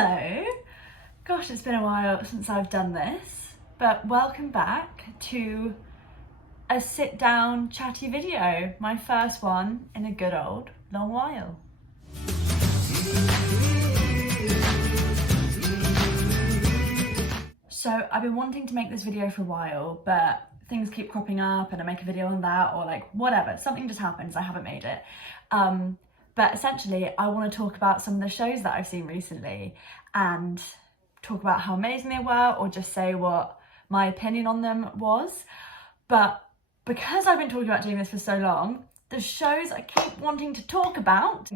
Hello! Gosh, it's been a while since I've done this, but welcome back to a sit-down chatty video, my first one in a good old long while. So I've been wanting to make this video for a while, but things keep cropping up and I make a video on that or like whatever, something just happens, I haven't made it. But essentially I want to talk about some of the shows that I've seen recently and talk about how amazing they were or just say what my opinion on them was. But because I've been talking about doing this for so long, the shows I keep wanting to talk about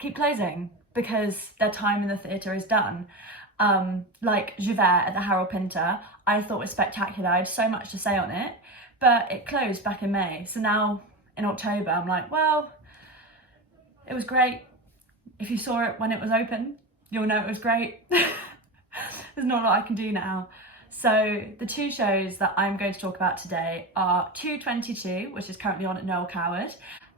keep closing because their time in the theatre is done. Like Javert at the Harold Pinter, I thought was spectacular. I had so much to say on it, but it closed back in May. So now in October, I'm like, well, it was great. If you saw it when it was open, you'll know it was great. There's not a lot I can do now. So the two shows that I'm going to talk about today are 222, which is currently on at Noel Coward,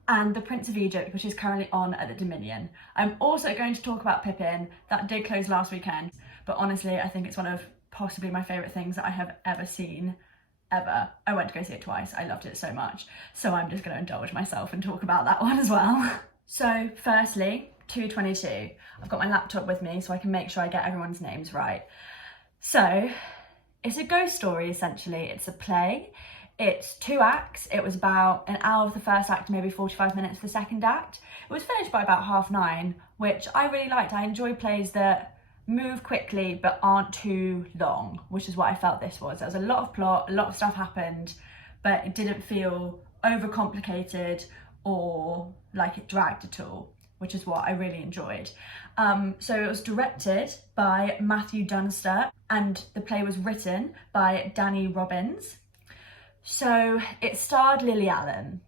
and The Prince of Egypt, which is currently on at the Dominion. I'm also going to talk about Pippin. That did close last weekend, but honestly, I think it's one of possibly my favourite things that I have ever seen, ever. I went to go see it twice. I loved it so much. So I'm just going to indulge myself and talk about that one as well. So firstly, 222. I've got my laptop with me so I can make sure I get everyone's names right. So it's a ghost story, essentially. It's a play. It's 2 acts. It was about an hour of the first act, maybe 45 minutes for the second act. It was finished by about 9:30, which I really liked. I enjoy plays that move quickly but aren't too long, which is what I felt this was. There was a lot of plot, a lot of stuff happened, but it didn't feel overcomplicated or like it dragged at all, which is what I really enjoyed. So it was directed by Matthew Dunster and the play was written by Danny Robbins. So it starred Lily Allen.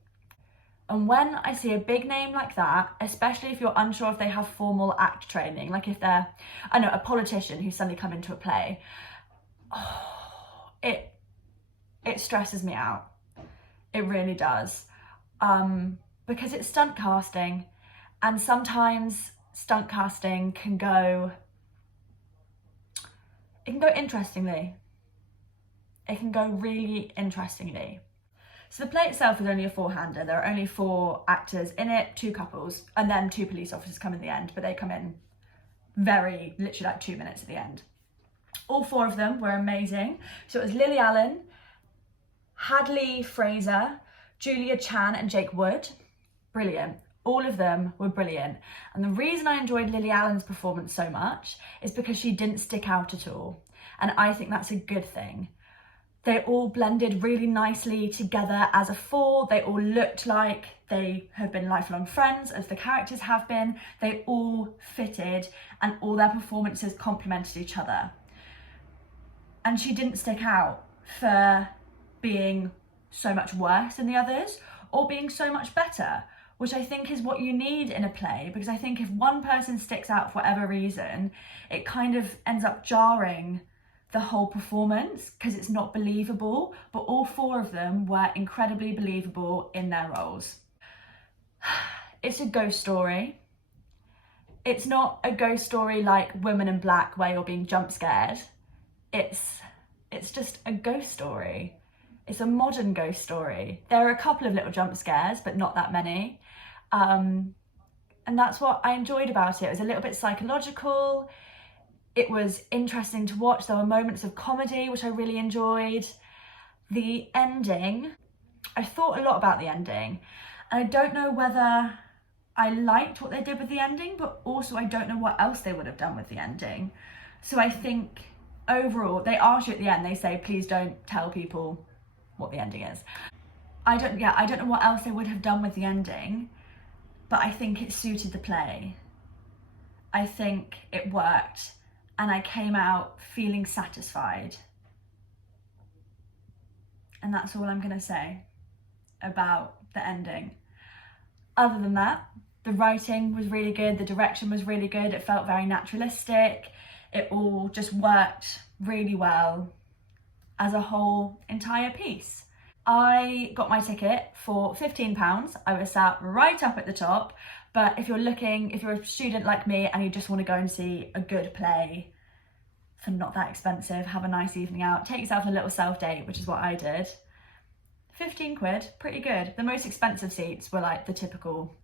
And when I see a big name like that, especially if you're unsure if they have formal act training, like if they're, I know, a politician who's suddenly come into a play, it stresses me out. It really does. Because it's stunt casting, and sometimes stunt casting can go interestingly. It can go really interestingly. So the play itself is only a 4-hander. There are only 4 actors in it, 2 couples, and then 2 police officers come in the end, but they come in literally like 2 minutes at the end. All 4 of them were amazing. So it was Lily Allen, Hadley Fraser, Julia Chan and Jake Wood. Brilliant. All of them were brilliant. And the reason I enjoyed Lily Allen's performance so much is because she didn't stick out at all. And I think that's a good thing. They all blended really nicely together as a 4. They all looked like they have been lifelong friends, as the characters have been. They all fitted and all their performances complemented each other. And she didn't stick out for being so much worse than the others or being so much better, which I think is what you need in a play, because I think if one person sticks out for whatever reason, it kind of ends up jarring the whole performance because it's not believable, but all 4 of them were incredibly believable in their roles. It's a ghost story. It's not a ghost story like Women in Black where you're being jump scared. It's just a ghost story. It's a modern ghost story. There are a couple of little jump scares, but not that many. And that's what I enjoyed about it. It was a little bit psychological. It was interesting to watch. There were moments of comedy, which I really enjoyed. The ending, I thought a lot about the ending. And I don't know whether I liked what they did with the ending, but also I don't know what else they would have done with the ending. So I think overall, they ask you at the end, they say, please don't tell people what the ending is. I don't know what else they would have done with the ending, but I think it suited the play. I think it worked, and I came out feeling satisfied. And that's all I'm gonna say about the ending. Other than that, the writing was really good, the direction was really good, it felt very naturalistic, it all just worked really well as a whole entire piece. I got my ticket for £15. I was sat right up at the top. But if you're a student like me and you just want to go and see a good play for not that expensive, have a nice evening out, take yourself a little self date, which is what I did. 15 quid, pretty good. The most expensive seats were like the typical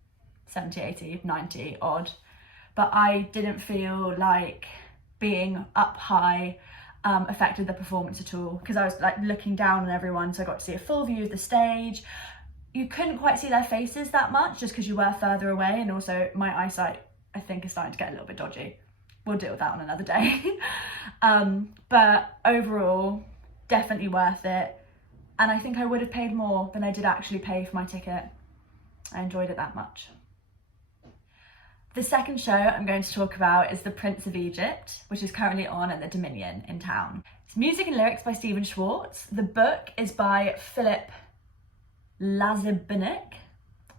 70, 80, 90 odd. But I didn't feel like being up high affected the performance at all, because I was like looking down on everyone, so I got to see a full view of the stage. You couldn't quite see their faces that much just because you were further away, and also my eyesight, I think, is starting to get a little bit dodgy. We'll deal with that on another day. But overall, definitely worth it. And I think I would have paid more than I did actually pay for my ticket. I enjoyed it that much. The second show I'm going to talk about is The Prince of Egypt, which is currently on at the Dominion in town. It's music and lyrics by Stephen Schwartz. The book is by Philip Lazibinic.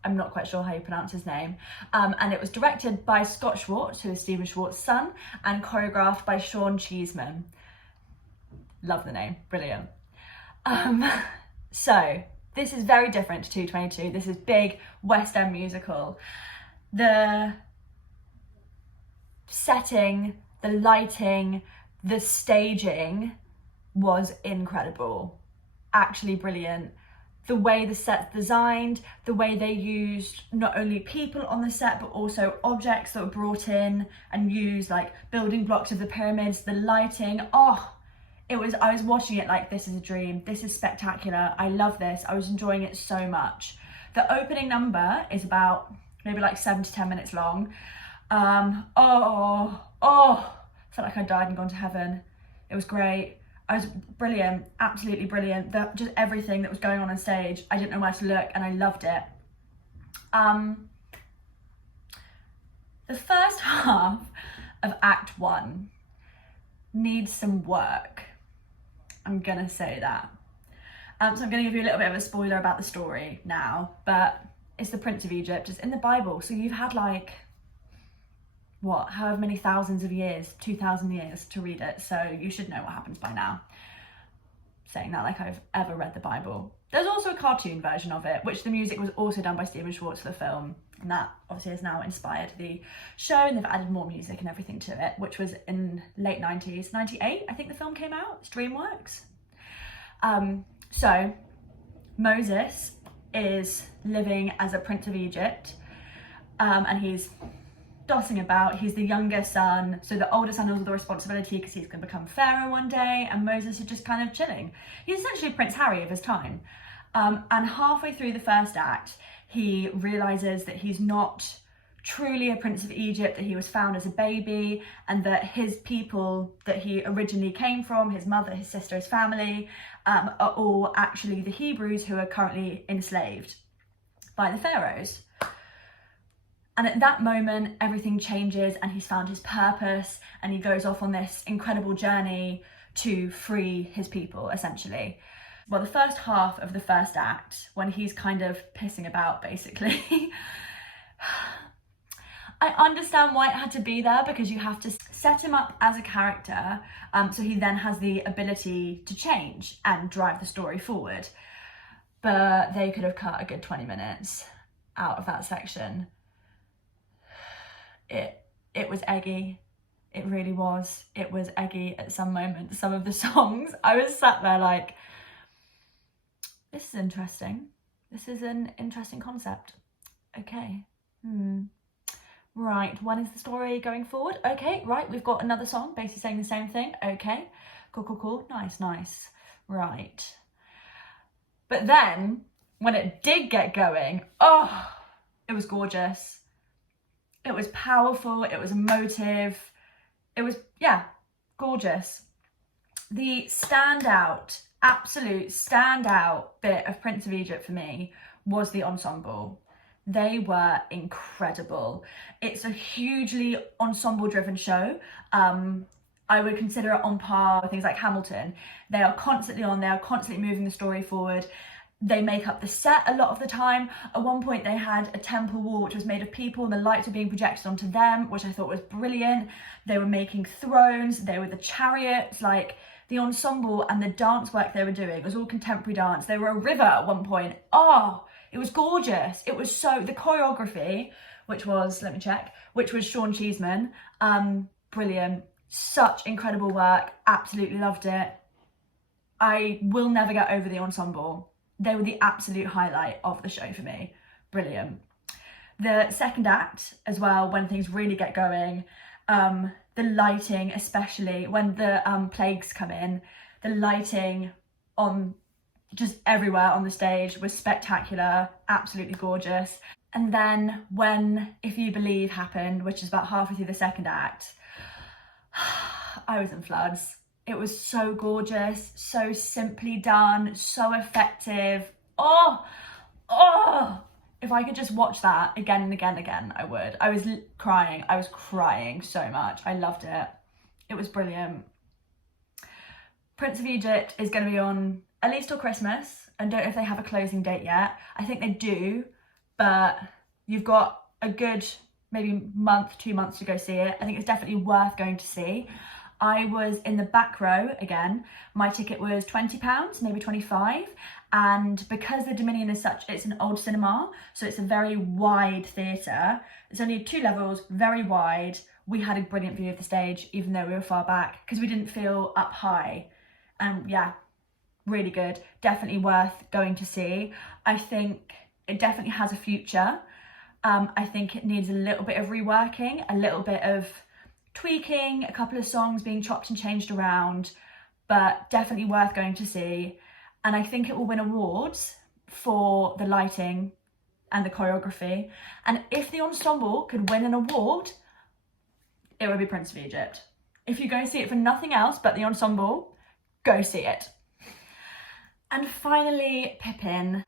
I'm not quite sure how you pronounce his name. And it was directed by Scott Schwartz, who is Stephen Schwartz's son, and choreographed by Sean Cheeseman. Love the name, brilliant. So this is very different to 222. This is big West End musical. The setting, the lighting, the staging was incredible, actually brilliant. The way the set's designed, the way they used not only people on the set, but also objects that were brought in and used, like building blocks of the pyramids, the lighting. I was watching it like, this is a dream. This is spectacular. I love this. I was enjoying it so much. The opening number is about maybe like 7 to 10 minutes long. Felt like I died and gone to heaven. It was great. I was brilliant, absolutely brilliant. Just everything that was going on stage, I didn't know where to look, and I loved it. The first half of Act 1 needs some work. I'm gonna say that. So I'm gonna give you a little bit of a spoiler about the story now, but it's the Prince of Egypt. It's in the Bible, so you've had like, what, however many thousands of years, 2,000 years to read it, so you should know what happens by now. Saying that like I've ever read the Bible. There's also a cartoon version of it, which the music was also done by Stephen Schwartz for the film, and that obviously has now inspired the show, and they've added more music and everything to it, which was in late 90s, 98 I think the film came out. It's DreamWorks. So Moses is living as a Prince of Egypt, and he's dossing about. He's the younger son, so the older son has all the responsibility because he's going to become pharaoh one day, and Moses is just kind of chilling. He's essentially Prince Harry of his time. And halfway through the first act, he realizes that he's not truly a Prince of Egypt, that he was found as a baby, and that his people that he originally came from, his mother, his sister, his family, are all actually the Hebrews who are currently enslaved by the pharaohs. And at that moment, everything changes, and he's found his purpose, and he goes off on this incredible journey to free his people, essentially. Well, the first half of the first act, when he's kind of pissing about, basically, I understand why it had to be there, because you have to set him up as a character, so he then has the ability to change and drive the story forward. But they could have cut a good 20 minutes out of that section. It was eggy. It really was. It was eggy at some moments. Some of the songs, I was sat there like, this is interesting. This is an interesting concept. Okay. Right, when is the story going forward? Okay, right, we've got another song basically saying the same thing. Okay, cool. Nice. Right. But then, when it did get going, it was gorgeous. It was powerful, it was emotive, it was, gorgeous. The absolute standout bit of Prince of Egypt for me was the ensemble. They were incredible. It's a hugely ensemble-driven show. I would consider it on par with things like Hamilton. They are constantly on, they are constantly moving the story forward. They make up the set a lot of the time. At one point they had a temple wall which was made of people, and the lights were being projected onto them, which I thought was brilliant. They were making thrones, they were the chariots, like the ensemble and the dance work they were doing, it was all contemporary dance. They were a river at one point. Oh, it was gorgeous. It was so, the choreography, which was, let me check, which was Sean Cheeseman, brilliant. Such incredible work, absolutely loved it. I will never get over the ensemble. They were the absolute highlight of the show for me. Brilliant. The second act as well, when things really get going, the lighting, especially when the plagues come in, the lighting on just everywhere on the stage was spectacular, absolutely gorgeous. And then when If You Believe happened, which is about halfway through the second act, I was in floods. It was so gorgeous, so simply done, so effective. Oh, if I could just watch that again and again and again, I would. I was crying. I was crying so much. I loved it. It was brilliant. Prince of Egypt is going to be on at least till Christmas. I don't know if they have a closing date yet. I think they do, but you've got a good maybe month, 2 months to go see it. I think it's definitely worth going to see. I was in the back row again. My ticket was £20, maybe 25. And because the Dominion is such, it's an old cinema, so it's a very wide theatre. It's only 2 levels, very wide. We had a brilliant view of the stage, even though we were far back, because we didn't feel up high. And yeah, really good. Definitely worth going to see. I think it definitely has a future. I think it needs a little bit of reworking, a little bit of tweaking, a couple of songs being chopped and changed around, but definitely worth going to see. And I think it will win awards for the lighting and the choreography. And if the ensemble could win an award, it would be Prince of Egypt. If you go see it for nothing else but the ensemble, go see it. And finally, Pippin.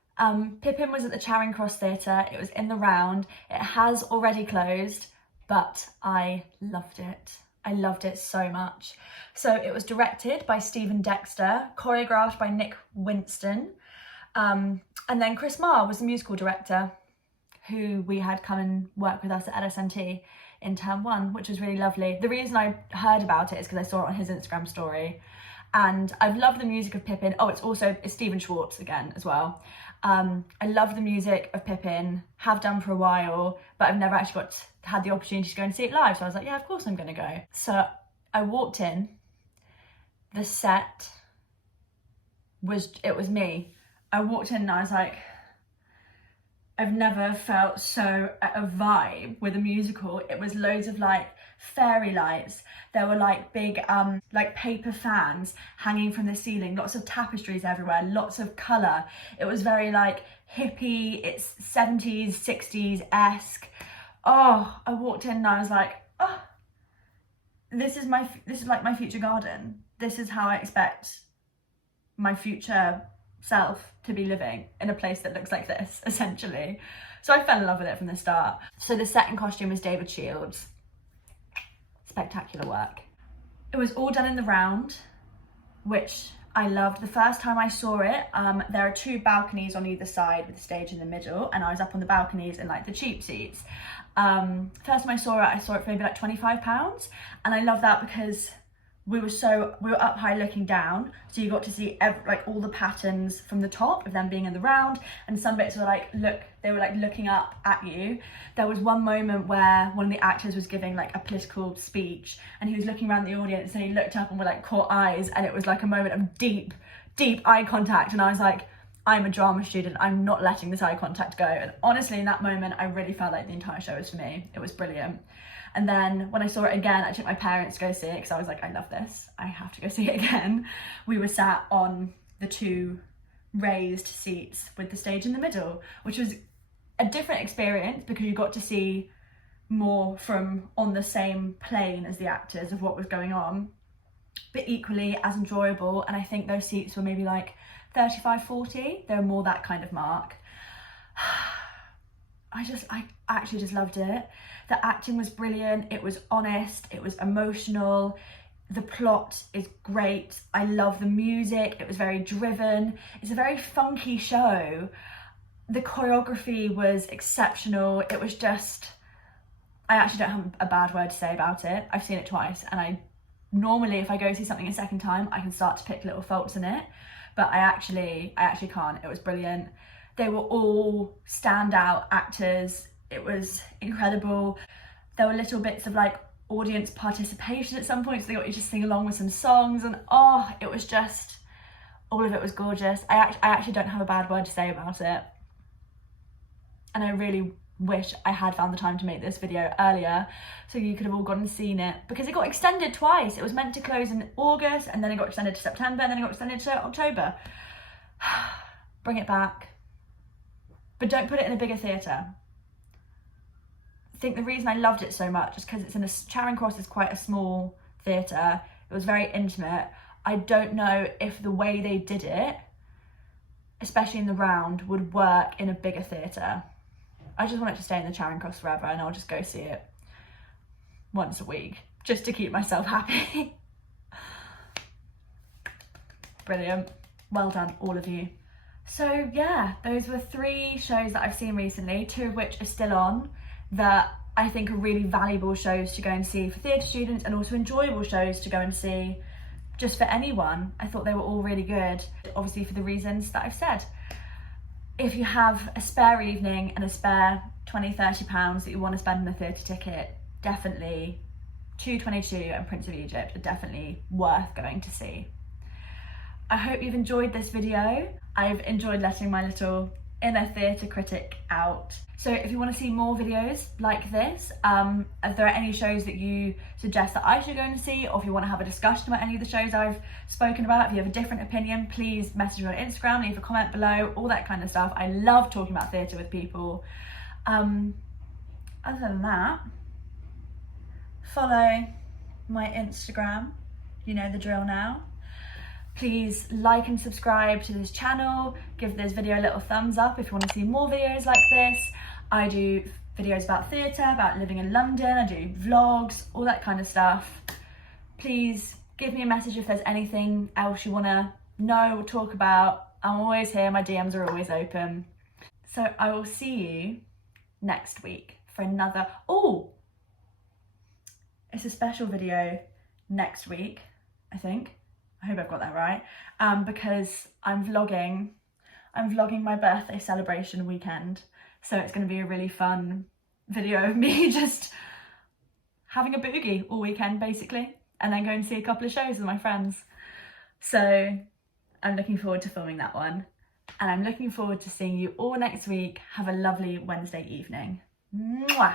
Pippin was at the Charing Cross Theatre. It was in the round. It has already closed, but I loved it. I loved it so much. So it was directed by Stephen Dexter, choreographed by Nick Winston, and then Chris Marr was the musical director, who we had come and work with us at LSNT in term 1, which was really lovely. The reason I heard about it is because I saw it on his Instagram story, and I've loved the music of Pippin. Oh, it's Stephen Schwartz again as well. I love the music of Pippin, have done for a while, but I've never actually had the opportunity to go and see it live. So I was like, yeah, of course I'm going to go. So I walked in, the set was me. I walked in and I was like, I've never felt so at a vibe with a musical. It was loads of like fairy lights. There were like big like paper fans hanging from the ceiling, lots of tapestries everywhere, lots of colour. It was very like hippie, it's 70s, 60s-esque. Oh, I walked in and I was like, oh, this is like my future garden. This is how I expect my future self to be living, in a place that looks like this, essentially. So I fell in love with it from the start. So the set and costume was David Shields. Spectacular work. It was all done in the round, which I loved. The first time I saw it, there are 2 balconies on either side with the stage in the middle, and I was up on the balconies in like the cheap seats. First time I saw it for maybe like £25, and I love that because we were up high looking down, so you got to see like all the patterns from the top of them being in the round, and some bits were they were looking up at you. There was one moment where one of the actors was giving like a political speech, and he was looking around the audience, and he looked up and we like caught eyes, and it was like a moment of deep eye contact, and I was like, I'm a drama student, I'm not letting this eye contact go. And honestly, in that moment, I really felt like the entire show was for me. It was brilliant. And then when I saw it again, I took my parents to go see it because I was like, I love this, I have to go see it again. We were sat on the 2 raised seats with the stage in the middle, which was a different experience because you got to see more from on the same plane as the actors of what was going on, but equally as enjoyable. And I think those seats were maybe like 35, 40. They were more that kind of mark. I actually just loved it. The acting was brilliant. It was honest. It was emotional. The plot is great. I love the music. It was very driven. It's a very funky show. The choreography was exceptional. It was just, I actually don't have a bad word to say about it. I've seen it twice and I normally if I go see something a second time, I can start to pick little faults in it, but I actually can't. It was brilliant. They were all standout actors. It was incredible. There were little bits of like audience participation at some point, so they got you to sing along with some songs, and oh, it was just, all of it was gorgeous. I actually don't have a bad word to say about it, and I really wish I had found the time to make this video earlier so you could have all gone and seen it, because it got extended twice. It was meant to close in August, and then it got extended to September, and then it got extended to October. Bring it back, but don't put it in a bigger theatre. I think the reason I loved it so much is because it's in a, Charing Cross is quite a small theatre. It was very intimate. I don't know if the way they did it, especially in the round, would work in a bigger theatre. I just want it to stay in the Charing Cross forever, and I'll just go see it once a week just to keep myself happy. Brilliant. Well done, all of you. So yeah, those were 3 shows that I've seen recently, 2 of which are still on, that I think are really valuable shows to go and see for theatre students, and also enjoyable shows to go and see just for anyone. I thought they were all really good, obviously for the reasons that I've said. If you have a spare evening and a spare £20–30 that you want to spend on a theatre ticket, definitely 222 and Prince of Egypt are definitely worth going to see. I hope you've enjoyed this video. I've enjoyed letting my little inner theatre critic out. So if you want to see more videos like this, if there are any shows that you suggest that I should go and see, or if you want to have a discussion about any of the shows I've spoken about, if you have a different opinion, please message me on Instagram, leave a comment below, all that kind of stuff. I love talking about theatre with people. Other than that, follow my Instagram, you know the drill now. Please like and subscribe to this channel, give this video a little thumbs up if you want to see more videos like this. I do videos about theatre, about living in London, I do vlogs, all that kind of stuff. Please give me a message if there's anything else you want to know or talk about. I'm always here, my DMs are always open. So I will see you next week for another, it's a special video next week, I think. I hope I've got that right, because I'm vlogging my birthday celebration weekend. So it's going to be a really fun video of me just having a boogie all weekend basically, and then going to see a couple of shows with my friends. So I'm looking forward to filming that one, and I'm looking forward to seeing you all next week. Have a lovely Wednesday evening. Mwah!